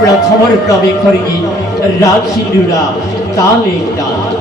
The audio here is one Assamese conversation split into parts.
प्रथमर प्रवे करिनी राखिलुरा ताले ताल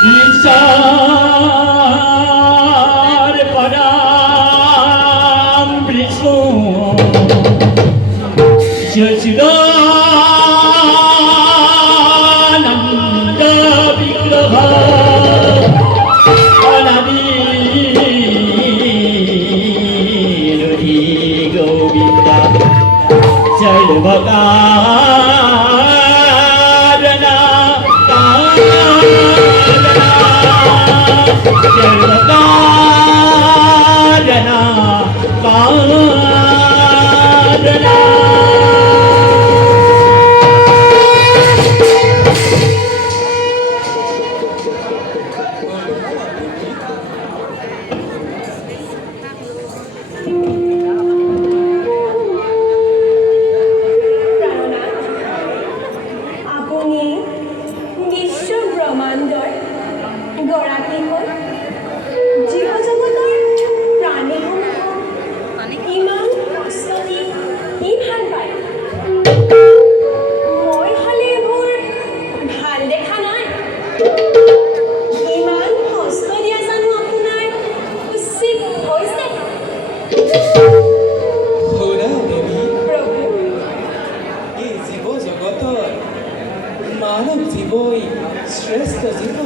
Isar para सचिदानंद विग्रह अनादि गोविंद सर्वकारणा सर्वकारणा कारणा মানৱ জীৱই শ্ৰেষ্ঠ জীৱ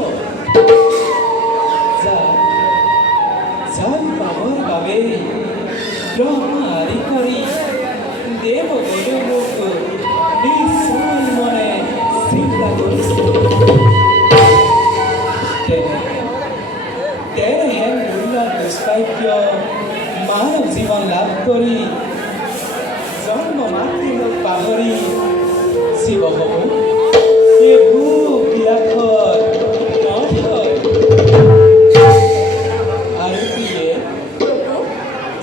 যাৰ পাবৰ বাবে ব্ৰহ্মা আদি কৰি দেৱ দেৱলোক নিশ্চয় মনে চিন্তা কৰিছিল তেনেহেন মূল্য দুষ্প্ৰাপ্য মানৱ জীৱন লাভ কৰি জন্ম মাতৃক পাহৰি শিৱসমূহ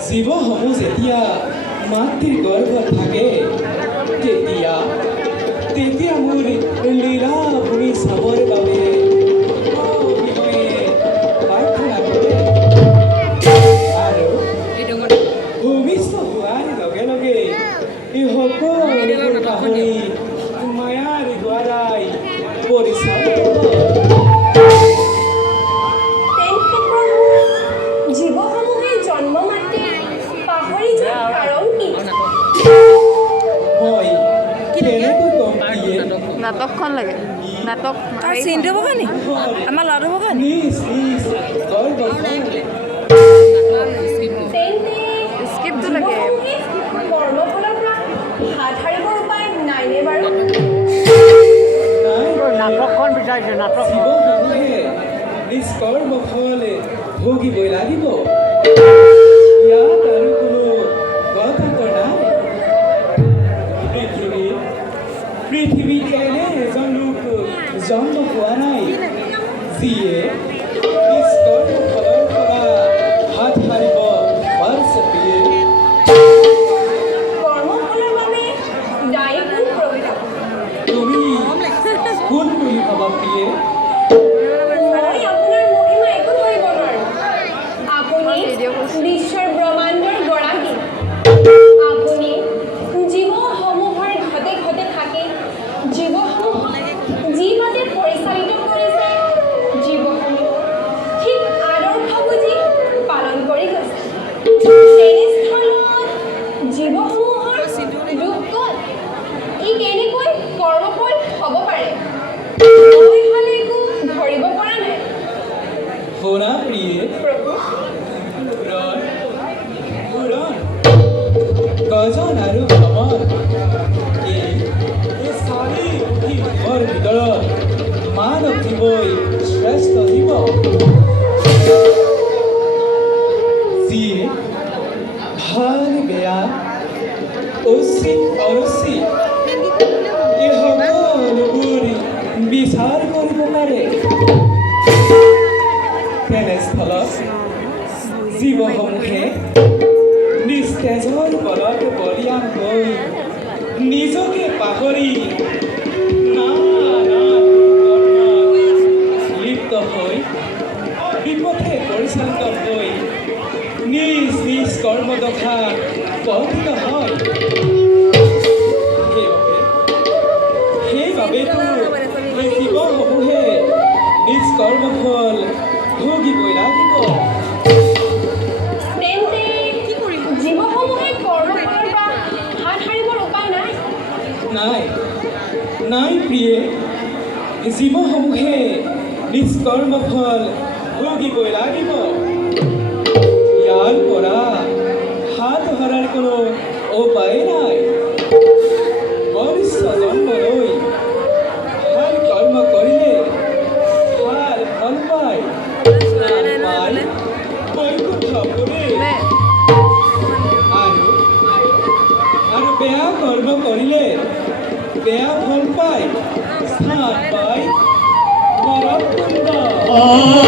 জীৱসমূহ যেতিয়া মাতৃৰ গৰ্ভত থাকে তেতিয়া মোৰ লীলা ভূমি চাবৰ বাবে প্ৰাৰ্থনা কৰে আৰু ভূমিষ্ঠ হোৱাৰ লগে লগে এই সকলোবোৰ পাহৰি মায়াৰ দ্বাৰাই পৰিচালিত নাটকখন লাগে নাটক তাৰ চিনটো বগা নি আমাৰ ল'ৰাটো বগা নি স্ক্ৰিপ্টটো লাগে নাটকখন বিচাৰিছে নাটক নিষ্কৰ্মফলে ভুগিবই লাগিব ইয়াত আৰু কোনো গতান্ত নাই পৃথিৱীত এনে এজন লোক জন্ম হোৱা নাই যিয়ে নিষ্কৰ্মফলৰ পৰা হাত সাৰিব পাৰিছে তুমি কোন বুলি ভাবা প্ৰিয়ে বিশ্বৰ ব্ৰহ্মাণ্ডৰ গৰাকী আপুনি জীৱসমূহৰ ঘতে ঘতে থাকি জীৱসমূহ যিমতে পৰিচালিত কৰিছে জীৱসমূহ ঠিক আদৰ্শ বুজি পালন কৰি গৈছে তেনেস্থলত জীৱসমূহৰ দুখত ই কেনেকৈ কৰ্মফল হ'ব পাৰে মই হালে একো ধৰিব পৰা নাই ভোনা প্ৰিয়ে প্ৰভু গজন আৰু ভ্ৰমণ এই চাৰি জীৱৰ ভিতৰত মানৱ জীৱই শ্ৰেষ্ঠ জীৱ যিয়ে ভাল বেয়া উচিত অনুচিত এই সকলোবোৰ বিচাৰ কৰিব পাৰে তেনেস্থলত জীৱসমূহে নিস্তেজৰ বলত বলিয়ান হৈ নিজকে পাহৰি লিপ্ত হৈ বিপথে পৰিচালিত হৈ নিজ নিজ কৰ্মদশা পতিত হয় সেইবাবেতো এই জীৱসমূহে নিজ কৰ্মফল ভুগিবই লাগিব জীৱসমূহে কৰ্মফলৰ পৰা হাত সাৰিবৰ উপায় নাই প্ৰিয়ে জীৱসমূহে নিষ্কৰ্ম ফল ভোগিবই লাগিব ইয়াৰ পৰা হাত ধৰাৰ কোনো উপায় নাই মনুষ্য জন্ম লৈ ভাল কৰ্ম কৰিলে ভাল ফল পায় আৰু বেয়া কৰ্ম কৰিলে বেয়া ফল পায় স্থান পায় নৰক কুণ্ড